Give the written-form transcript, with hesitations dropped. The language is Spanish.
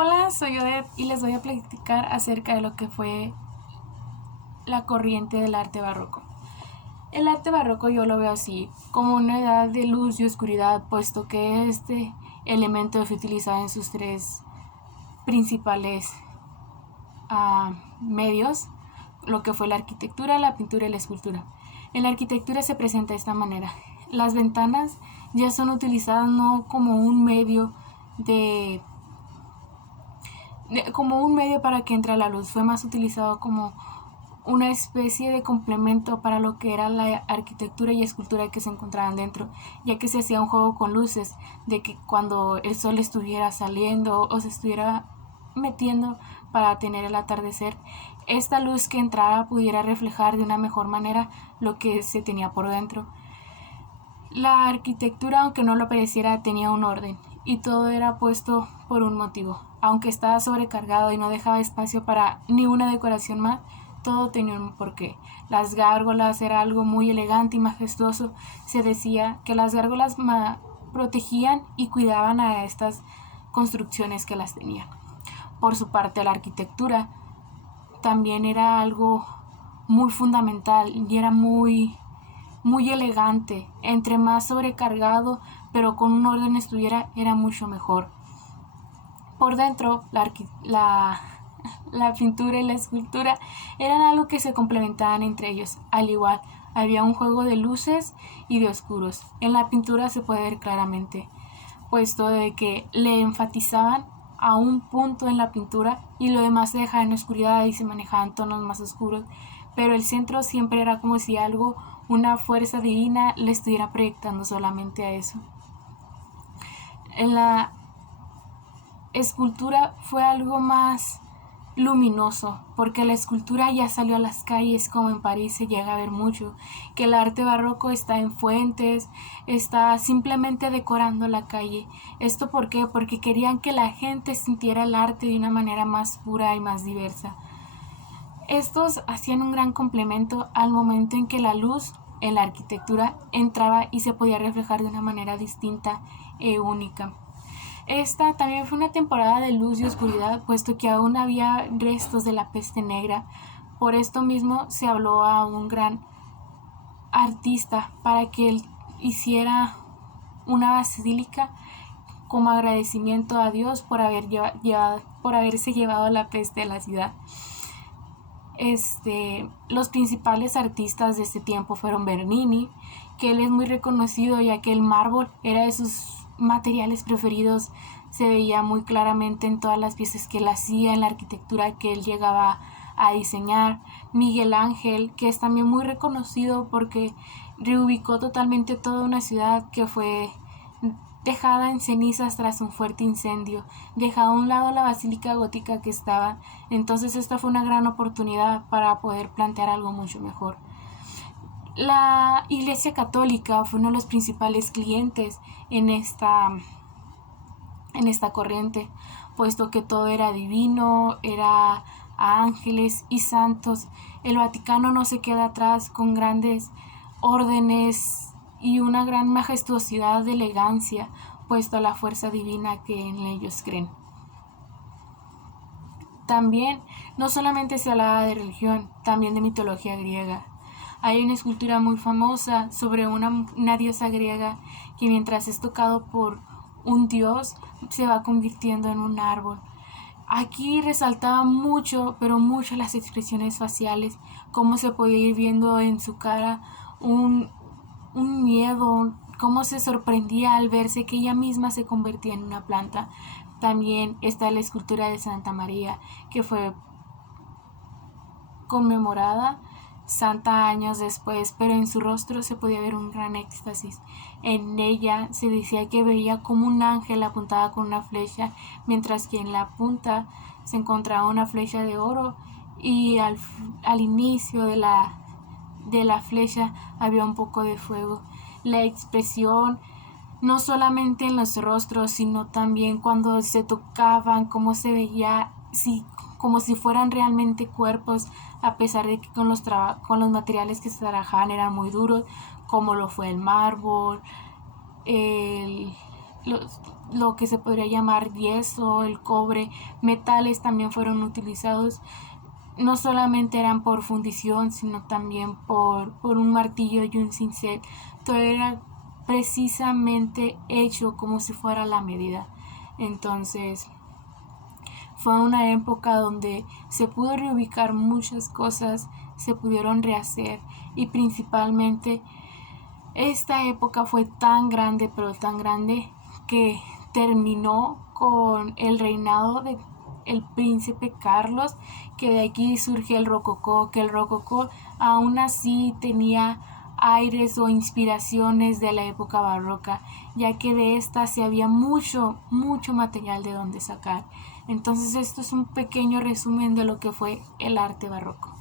Hola, soy Odette y les voy a platicar acerca de lo que fue la corriente del arte barroco. El arte barroco yo lo veo así, como una edad de luz y oscuridad, puesto que este elemento fue utilizado en sus tres principales medios, lo que fue la arquitectura, la pintura y la escultura. En la arquitectura se presenta de esta manera. Las ventanas ya son utilizadas no como un medio para que entre la luz, fue más utilizado como una especie de complemento para lo que era la arquitectura y escultura que se encontraban dentro, ya que se hacía un juego con luces, de que cuando el sol estuviera saliendo o se estuviera metiendo para tener el atardecer, esta luz que entrara pudiera reflejar de una mejor manera lo que se tenía por dentro. La arquitectura, aunque no lo pareciera, tenía un orden y todo era puesto por un motivo. Aunque estaba sobrecargado y no dejaba espacio para ni una decoración más, todo tenía un porqué. Las gárgolas era algo muy elegante y majestuoso. Se decía que las gárgolas protegían y cuidaban a estas construcciones que las tenían. Por su parte, la arquitectura también era algo muy fundamental y era muy elegante. Entre más sobrecargado, pero con un orden estuviera, era mucho mejor. Por dentro, la pintura y la escultura eran algo que se complementaban entre ellos. Al igual, había un juego de luces y de oscuros. En la pintura se puede ver claramente, puesto de que le enfatizaban a un punto en la pintura y lo demás se dejaba en oscuridad y se manejaban tonos más oscuros, pero el centro siempre era como si algo, una fuerza divina, le estuviera proyectando solamente a eso. En la escultura fue algo más luminoso, porque la escultura ya salió a las calles, como en París se llega a ver mucho, que el arte barroco está en fuentes, está simplemente decorando la calle. ¿Esto por qué? Porque querían que la gente sintiera el arte de una manera más pura y más diversa. Estos hacían un gran complemento al momento en que la luz en la arquitectura entraba y se podía reflejar de una manera distinta e única. Esta también fue una temporada de luz y oscuridad, puesto que aún había restos de la peste negra. Por esto mismo se habló a un gran artista para que él hiciera una basílica como agradecimiento a Dios por haberse llevado la peste a la ciudad. Los principales artistas de este tiempo fueron Bernini, que él es muy reconocido ya que el mármol era de sus materiales preferidos. Se veía muy claramente en todas las piezas que él hacía, en la arquitectura que él llegaba a diseñar. Miguel Ángel, que es también muy reconocido porque reubicó totalmente toda una ciudad que fue dejada en cenizas tras un fuerte incendio, dejado a un lado la basílica gótica que estaba. Entonces esta fue una gran oportunidad para poder plantear algo mucho mejor. La Iglesia Católica fue uno de los principales clientes en esta corriente, puesto que todo era divino, era a ángeles y santos. El Vaticano no se queda atrás con grandes órdenes y una gran majestuosidad de elegancia, puesto a la fuerza divina que en ellos creen. También no solamente se hablaba de religión, también de mitología griega. Hay una escultura muy famosa sobre una diosa griega que mientras es tocado por un dios se va convirtiendo en un árbol. Aquí resaltaba mucho, pero mucho las expresiones faciales, cómo se podía ir viendo en su cara un miedo, cómo se sorprendía al verse que ella misma se convertía en una planta. También está la escultura de Santa María, que fue conmemorada santa años después, pero en su rostro se podía ver un gran éxtasis. En ella se decía que veía como un ángel apuntaba con una flecha, mientras que en la punta se encontraba una flecha de oro y al inicio de la flecha había un poco de fuego. La expresión no solamente en los rostros, sino también cuando se tocaban, cómo se veía, como si fueran realmente cuerpos, a pesar de que con los materiales que se trabajaban eran muy duros, como lo fue el mármol, lo que se podría llamar yeso, el cobre, metales también fueron utilizados. No solamente eran por fundición, sino también por un martillo y un cincel. Todo era precisamente hecho como si fuera la medida. Entonces, fue una época donde se pudo reubicar muchas cosas, se pudieron rehacer, y principalmente esta época fue tan grande, pero tan grande, que terminó con el reinado de el príncipe Carlos, que de aquí surge el rococó, que el rococó aún así tenía aires o inspiraciones de la época barroca, ya que de esta se había mucho material de donde sacar. Entonces esto es un pequeño resumen de lo que fue el arte barroco.